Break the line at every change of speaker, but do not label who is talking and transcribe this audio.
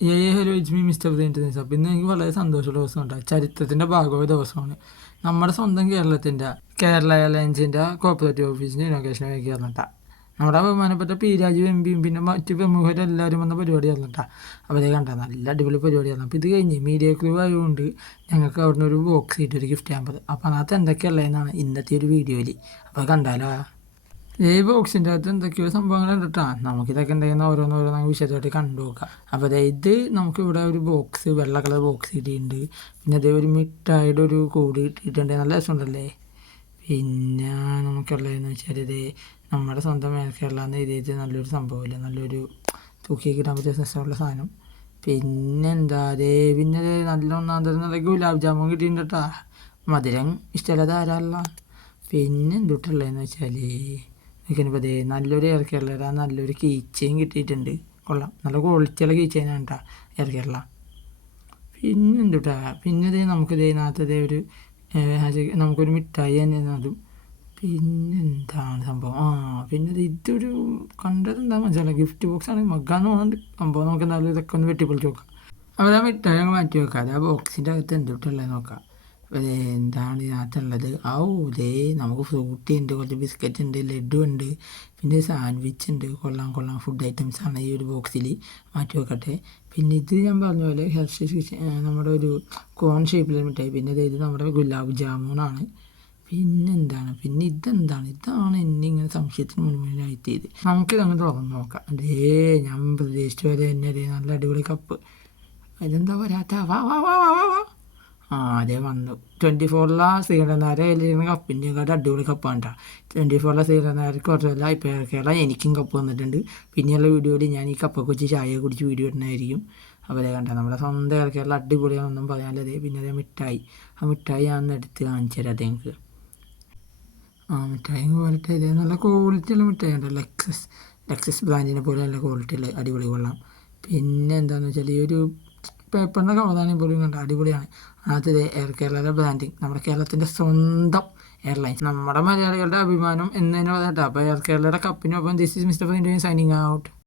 ഏ hello me mister പ്രദീൻ അപ്പോൾ ഇന്ന് എനിക്ക് വളരെ സന്തോഷമുള്ള ദിവസം ദിവസമുണ്ട് ചരിത്രത്തിന്റെ ഭാഗമായ ദിവസമാണ്. നമ്മുടെ സ്വന്തം കേരളത്തിന്റെ കേരള എയർലൈൻസിന്റെ കോപ്പറേറ്റീവ് ഓഫീസിന്റെ ഇനോഗ്രേഷൻ കേട്ടോ നമ്മുടെ ബഹുമാനപ്പെട്ട പി രാജു എം പിയും പിന്നെ മറ്റ് പ്രമുഖരെല്ലാവരും വന്ന പരിപാടിയായിരുന്നു കേട്ടോ അവരെ കണ്ട നല്ല അടിപൊളി പരിപാടിയായിരുന്നു അപ്പോൾ ഇത് കഴിഞ്ഞ് മീഡിയ ക്ലൂ ആയതുകൊണ്ട് ഞങ്ങൾക്ക് അവിടുന്ന് ഒരു ബോക്സ് ഇട്ടൊരു ഒരു ഗിഫ്റ്റ് പറ്റും അപ്പോൾ അതിനകത്ത് എന്തൊക്കെയുള്ളതെന്നാണ് ഇന്നത്തെ ഒരു വീഡിയോയിൽ അപ്പോൾ കണ്ടാലോ? ഈ ബോക്സിന്റെ അകത്ത് എന്തൊക്കെയോ സംഭവങ്ങളുണ്ട് കേട്ടോ നമുക്കിതൊക്കെ എന്തെങ്കിലും ഓരോന്നോരോന്ന് വിശദമായിട്ട് കണ്ടു നോക്കാം. അപ്പോൾ അതായത് നമുക്കിവിടെ ഒരു ബോക്സ് വെള്ള കളർ ബോക്സ് കിട്ടിയിട്ടുണ്ട്. പിന്നെ അതേ ഒരു മിഠായിയുടെ ഒരു കൂടി കിട്ടിയിട്ടുണ്ട്. നല്ല രസമുണ്ടല്ലേ? പിന്നെ നമുക്കുള്ളതെന്ന് വെച്ചാൽ ഇത് നമ്മുടെ സ്വന്തം എയർ രീതിയിൽ നല്ലൊരു സംഭവമില്ല? നല്ലൊരു തൂക്കി കിട്ടാൻ പറ്റിയ രസമുള്ള സാധനം. പിന്നെന്താ? അതേ പിന്നെ നല്ല ഒന്നാം തരം നല്ല ഗുലാബ് ജാമുൻ കിട്ടിയിട്ടുണ്ട് കേട്ടോ മധുരം ഇഷ്ടമല്ലാതെ ആരാള പിന്നെ എന്തുട്ടുള്ളതെന്ന് വെച്ചാൽ നിൽക്കുമ്പോൾ ഇതേ നല്ലൊരു എയർ കേരള നല്ലൊരു കീച്ചയും കിട്ടിയിട്ടുണ്ട്. കൊള്ളാം. നല്ല ക്വാളിറ്റിയുള്ള കീച്ചേനാണ് കേട്ടോ എയർ കേരള പിന്നെ എന്തുട്ടാ? പിന്നെ ഇതേ നമുക്ക് ഇതിനകത്ത് ഇതേ ഒരു നമുക്കൊരു മിഠായി തന്നെ അതും. പിന്നെ എന്താണ് സംഭവം? ആ പിന്നെ ഇത് ഇതൊരു കണ്ടത് എന്താ മനസ്സിലായി ഗിഫ്റ്റ് ബോക്സ് ആണ്. മഗ്ഗാന്ന് തോന്നുന്നുണ്ട്. സംഭവം നമുക്ക് എന്തായാലും ഇതൊക്കെ ഒന്ന് വെട്ടിപ്പൊളിച്ച് നോക്കാം. അപ്പോൾ ആ മിഠായി മാറ്റി വെക്കാം. അത് ആ ബോക്സിന്റെ അകത്ത് എന്തുട്ടുള്ളത് നോക്കാം. എന്താണ് ഇതിനകത്തുള്ളത് ആ ദേ നമുക്ക് ഫ്രൂട്ടി ഉണ്ട് കുറച്ച് ബിസ്ക്കറ്റ് ഉണ്ട് ലഡു ഉണ്ട് പിന്നെ സാൻഡ്വിച്ച് ഉണ്ട്. കൊള്ളാം കൊള്ളാം. ഫുഡ് ഐറ്റംസ് ആണ് ഈ ഒരു ബോക്സിൽ മാറ്റി വെക്കട്ടെ. പിന്നെ ഇത് ഞാൻ പറഞ്ഞ പോലെ ഹെർഷീസ് നമ്മുടെ ഒരു കോൺ ഷേപ്പിൽ മിഠായി. പിന്നെ ഇത് നമ്മുടെ ഗുലാബ് ജാമുനാണ് പിന്നെ എന്താണ്? പിന്നെ ഇതെന്താണ്? ഇതാണ് എന്നെ ഇങ്ങനെ സംശയത്തിന് മുൻപിലായിത്തീയത് നമുക്കിതങ്ങ് തുറന്ന് നോക്കാം. അതേ ഞാൻ പ്രതീക്ഷിച്ച പോലെ തന്നെ അതേ നല്ല അടിപൊളി കപ്പ് ഇതെന്താ വരാത്ത? വാ വാ വാ വാ വാ. ആ അതേ വന്നു. ട്വന്റി ഫോറിലെ ശ്രീകണ്ഠനാരെ കയ്യിലിരുന്ന കപ്പിന്റെ കാട്ട് അടിപൊളി കപ്പാണ് ട്വന്റി ഫോറിലെ ശ്രീകണ്ഠനാർക്ക് കുറച്ചല്ല ഇപ്പോൾ കേരള എനിക്കും കപ്പ് വന്നിട്ടുണ്ട്. പിന്നെയുള്ള വീഡിയോയിൽ ഞാൻ ഈ കപ്പൊക്കെ വെച്ച് ചായ കുടിച്ച് വീഡിയോ ഇടുന്നതായിരിക്കും. അവരെ കണ്ട. നമ്മുടെ സ്വന്തം കേരള അടിപൊളിയാണെന്നും പറയാനല്ലേ പിന്നെ അതേ മിഠായി. ആ മിഠായി ഞാൻ എടുത്ത് കാണിച്ചു തരാം അതേ ആ മിഠായി പോലത്തെ ഇതേ നല്ല ക്വാളിറ്റി ഉള്ള മിഠായി ഉണ്ട് ലക്സസ് ലക്സസ് ബ്രാൻഡിനെ പോലെ നല്ല ക്വാളിറ്റി ഉള്ള അടിപൊളി കൊള്ളാം പിന്നെ എന്താണെന്ന് വെച്ചാൽ ഈ ഒരു പേപ്പറിന്റെ കവറാണെങ്കിൽ പോലും കണ്ട അടിപൊളിയാണ്. അതിനകത്ത് ഇത് എയർ കേരളയുടെ ബ്രാൻഡിങ് നമ്മുടെ കേരളത്തിന്റെ സ്വന്തം എയർലൈൻസ് നമ്മുടെ മലയാളികളുടെ അഭിമാനം എന്ന് തന്നെ അപ്പോൾ എയർ കേരളയുടെ കപ്പിനൊപ്പം this is mister Indian signing out